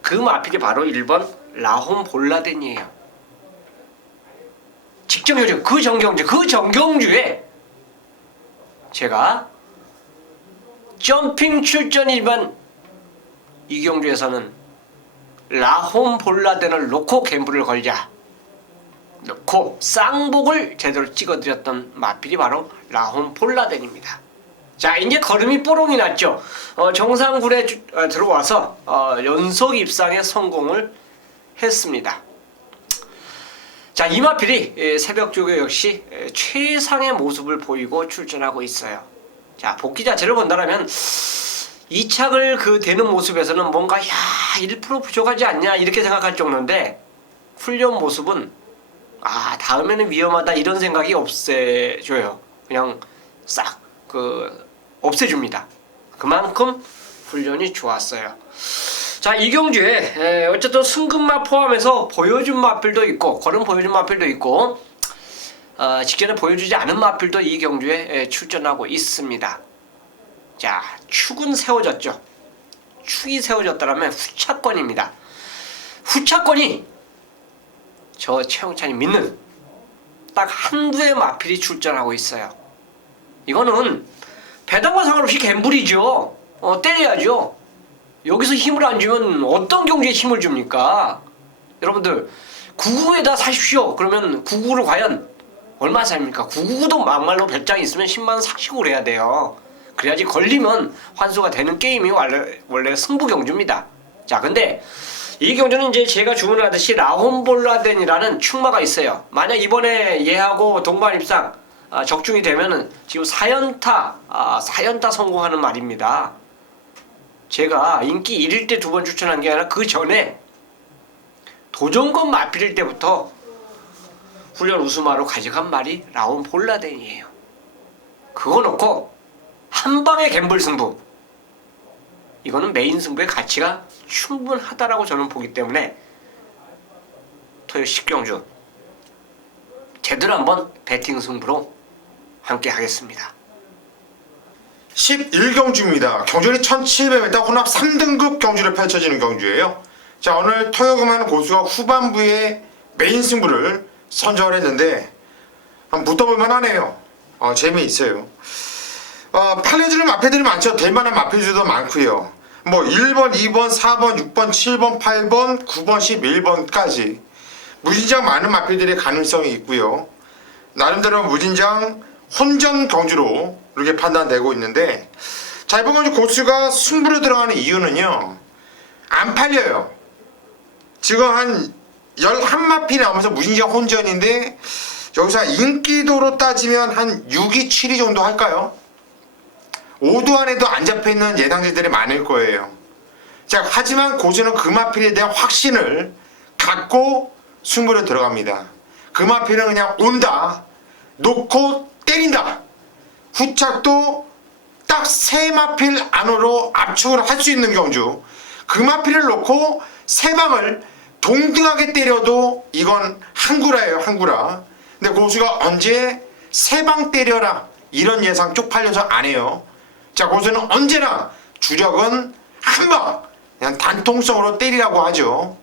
그 마필이 바로 1번 라홈 볼라덴이에요. 직전교주, 그 정경주에 제가 점핑 출전이지만 이 경주에서는 라홈 볼라덴을 놓고 갬블을 걸자 놓고 쌍복을 제대로 찍어드렸던 마필이 바로 라홈 볼라덴입니다. 자, 이제 걸음이 뽀롱이 났죠. 정상군에 들어와서 연속 입상에 성공을 했습니다. 자, 이 마필이 새벽 조교 역시 최상의 모습을 보이고 출전하고 있어요. 자, 복귀 자체를 본다면 2착을 되는 모습에서는 뭔가 1% 부족하지 않냐 이렇게 생각할 정도인데 훈련 모습은 다음에는 위험하다 이런 생각이 없애줘요. 그냥 싹 없애줍니다. 그만큼 훈련이 좋았어요. 자, 이 경주에 어쨌든 승급마 포함해서 보여준 마필도 있고 걸음 보여준 마필도 있고 직전에 보여주지 않은 마필도 이 경주에 출전하고 있습니다. 자, 축은 세워졌죠. 축이 세워졌다면 후차권입니다. 후차권이 저 최영찬이 믿는 딱 한두의 마필이 출전하고 있어요. 이거는 배당과 상관없이 갬블이죠. 때려야죠. 여기서 힘을 안 주면 어떤 경기에 힘을 줍니까? 여러분들 999에다 사십시오. 그러면 999를 과연 얼마 삽니까? 999도 막말로 별장이 있으면 10만원 사시고 그래야 돼요. 그래야지 걸리면 환수가 되는 게임이 원래 승부 경주입니다. 자, 근데 이 경주는 이제 제가 주문을 하듯이 라혼볼라덴이라는 축마가 있어요. 만약 이번에 얘하고 동반 입상 적중이 되면은 지금 4연타 성공하는 말입니다. 제가 인기 1일 때 2번 추천한 게 아니라 그 전에 도전권 마필일 때부터 훈련 우승마로 가져간 말이 라온볼라덴이에요. 그거 놓고 한 방의 갬블 승부, 이거는 메인 승부의 가치가 충분하다라고 저는 보기 때문에 토요 10경주 제대로 한번 배팅 승부로 함께 하겠습니다. 11경주입니다. 경주는 1700m 혼합 3등급 경주를 펼쳐지는 경주예요. 자, 오늘 토요금하는 고수가 후반부에 메인 승부를 선정을 했는데 한번 붙어볼만 하네요. 재미있어요. 팔려주는 마패들이 많죠. 될만한 마패들도 많고요. 뭐 1번, 2번, 4번, 6번, 7번, 8번, 9번, 11번까지 무진장 많은 마패들의 가능성이 있고요. 나름대로 무진장 혼전 경주로 이렇게 판단되고 있는데, 자, 이번 경주 고수가 승부로 들어가는 이유는요, 안 팔려요. 지금 한 11마필이 나오면서 무진장 혼전인데, 여기서 인기도로 따지면 한 6위, 7위 정도 할까요? 5도 안에도 안 잡혀있는 예상자들이 많을 거예요. 자, 하지만 고수는 그 마필에 대한 확신을 갖고 승부로 들어갑니다. 그 마필은 그냥 온다, 놓고 때린다. 후착도 딱 3마필 안으로 압축을 할 수 있는 경주. 그 마필을 놓고 3방을 동등하게 때려도 이건 한구라예요, 한구라. 근데 고수가 언제 3방 때려라 이런 예상 쪽팔려서 안 해요. 자, 고수는 언제나 주력은 한방, 그냥 단통성으로 때리라고 하죠.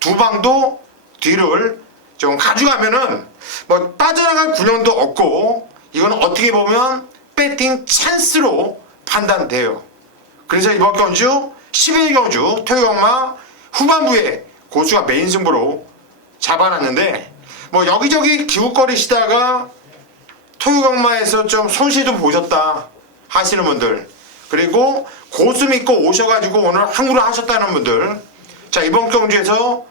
2방도 뒤를 좀 가져가면은 뭐 빠져나갈 군형도 없고, 이건 어떻게 보면 배팅 찬스로 판단돼요. 그래서 이번 경주 11경주 토요경마 후반부에 고수가 메인 승부로 잡아놨는데, 뭐 여기저기 기웃거리시다가 토요경마에서 좀 손실 좀 보셨다 하시는 분들, 그리고 고수 믿고 오셔가지고 오늘 항구를 하셨다는 분들, 자, 이번 경주에서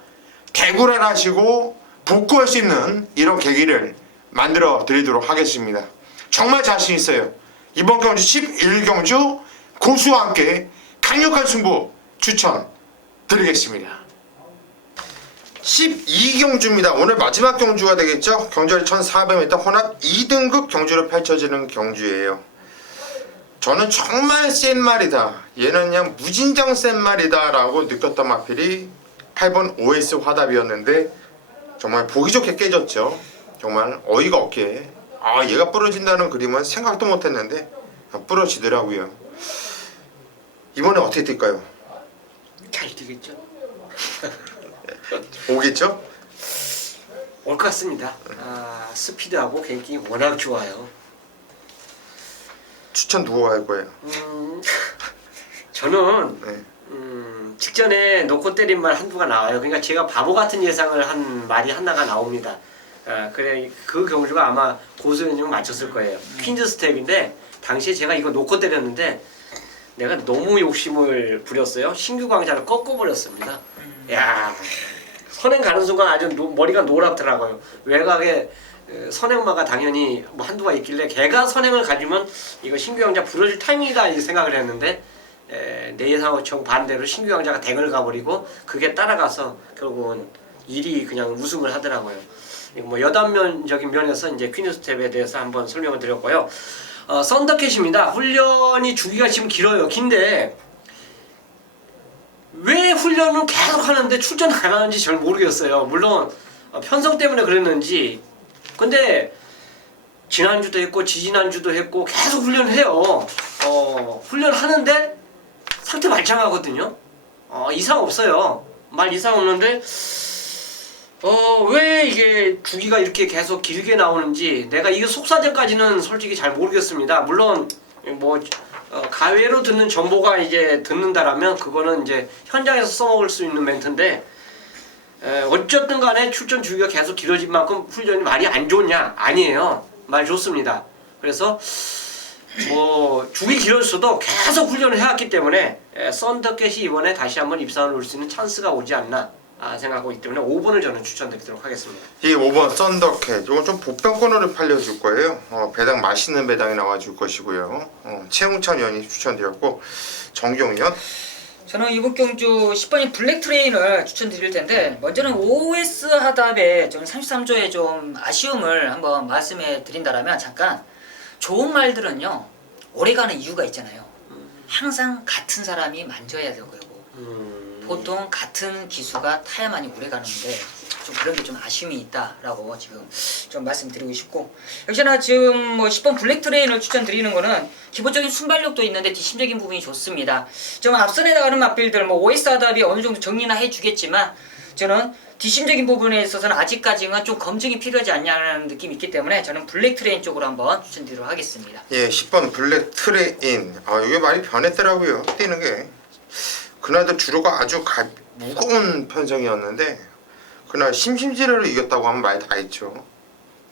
개구를 하시고 복구할 수 있는 이런 계기를 만들어 드리도록 하겠습니다. 정말 자신 있어요. 이번 경주 11경주 고수와 함께 강력한 승부 추천 드리겠습니다. 12경주입니다. 오늘 마지막 경주가 되겠죠. 경주는 1400m 혼합 2등급 경주로 펼쳐지는 경주예요. 저는 정말 센 말이다, 얘는 그냥 무진장 센 말이다 라고 느꼈던 마필이 8번 OS 화답이었는데 정말 보기 좋게 깨졌죠. 정말 어이가 없게 얘가 부러진다는 그림은 생각도 못했는데 부러지더라고요. 이번에 어떻게 뛸까요? 잘 뛰겠죠? 오겠죠? 올 것 같습니다. 스피드하고 개인기 워낙 좋아요. 추천 누가 할 거예요? 저는 네. 직전에 놓고 때린 말 한두가 나와요. 그러니까 제가 바보 같은 예상을 한 말이 하나가 나옵니다. 그래, 그 경주가 아마 고수연이랑 맞췄을 거예요. 퀸즈 스텝인데 당시에 제가 이거 놓고 때렸는데 내가 너무 욕심을 부렸어요. 신규 광자를 꺾어버렸습니다. 야, 선행 가는 순간 아주 머리가 노랗더라고요. 외곽에 선행마가 당연히 뭐 한두가 있길래 걔가 선행을 가지면 이거 신규 광자 부러질 타이밍이다 이 생각을 했는데, 내 예상하고 정반대로 신규 광자가 댕을 가버리고 그게 따라가서 결국은 일이 그냥 우승을 하더라고요. 뭐 여단면적인 면에서 이제 퀸즈 스텝에 대해서 한번 설명을 드렸고요. 썬더캣입니다. 훈련이 주기가 지금 길어요. 긴데 왜 훈련은 계속 하는데 출전 안 하는지 잘 모르겠어요. 물론 편성 때문에 그랬는지, 근데 지난주도 했고 지지난주도 했고 계속 훈련해요. 훈련하는데 상태 말짱하거든요. 이상 없어요. 말 이상 없는데 왜 이게 주기가 이렇게 계속 길게 나오는지 내가 이게 속사정까지는 솔직히 잘 모르겠습니다. 물론 뭐 가외로 듣는 정보가 이제 듣는다라면 그거는 이제 현장에서 써먹을 수 있는 멘트인데 어쨌든 간에 출전 주기가 계속 길어진 만큼 훈련이 많이 안 좋냐? 아니에요. 많이 좋습니다. 그래서 뭐 주기 길었어도 계속 훈련을 해왔기 때문에 썬더캣이 이번에 다시 한번 입상을 올 수 있는 찬스가 오지 않나 생각하고 있기 때문에 5번을 저는 추천드리도록 하겠습니다. 이 5번 썬더캣 이건 좀 보편권으로 팔려줄 거예요. 배당 맛있는 배당이 나와줄 것이고요. 최웅찬 위원이 추천드렸고 정경위원 저는 이번 경주 10번인 블랙 트레인을 추천드릴 텐데 먼저는 OS 하답에 좀 33조의 좀 아쉬움을 한번 말씀해 드린다라면 잠깐 좋은 말들은요 오래가는 이유가 있잖아요. 항상 같은 사람이 만져야 되고요. 보통 같은 기수가 타야만이 오래가는데 좀 그런 게 좀 아쉬움이 있다라고 지금 좀 말씀드리고 싶고 역시나 지금 뭐 10번 블랙 트레인을 추천드리는 거는 기본적인 순발력도 있는데 뒷심적인 부분이 좋습니다. 좀 앞선에 나가는 맞빌들 뭐 OS 하답이 어느 정도 정리나 해주겠지만 저는 뒷심적인 부분에 있어서는 아직까지는 좀 검증이 필요하지 않냐는 느낌이 있기 때문에 저는 블랙 트레인 쪽으로 한번 추천드리도록 하겠습니다. 예 10번 블랙 트레인 이게 많이 변했더라고요. 뛰는 게 그날도 주로가 아주 무거운 편성이었는데 그날 심심지레로 이겼다고 하면 말 다 했죠.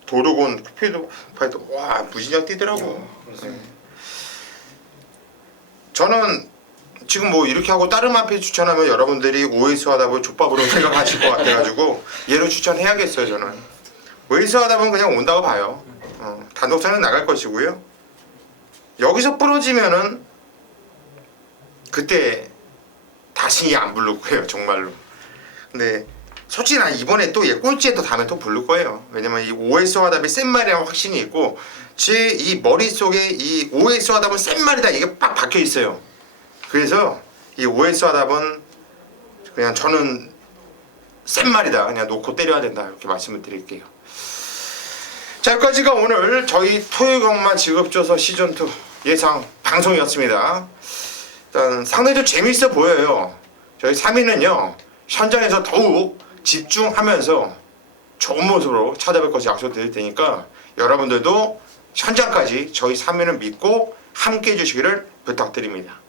도르곤 쿠피도 파이도 와 무진장 뛰더라고. 네. 저는 지금 뭐 이렇게 하고 다른 마필 추천하면 여러분들이 OS 하답을 족밥으로 생각하실 것 같아가지고 얘를 추천해야겠어요. 저는 OS 하답은 그냥 온다고 봐요. 단독선은 나갈 것이고요. 여기서 부러지면은 그때 다시 안 부를 거예요. 정말로. 근데 솔직히 난 이번에 또 얘 꼴찌에 또 다음에 또 부를 거예요. 왜냐면 이 OS 하답이 센 말이라는 확신이 있고 제 이 머릿속에 이 OS 하답은 센 말이다 이게 빡 박혀 있어요. 그래서 이 OS 하답은 그냥 저는 센 말이다 그냥 놓고 때려야 된다 이렇게 말씀을 드릴게요. 자 여기까지가 오늘 저희 토요경마 직업조서 시즌2 예상 방송이었습니다. 일단 상당히 좀 재밌어 보여요. 저희 3위는요 현장에서 더욱 집중하면서 좋은 모습으로 찾아뵐 것을 약속드릴 테니까 여러분들도 현장까지 저희 3위를 믿고 함께 해주시기를 부탁드립니다.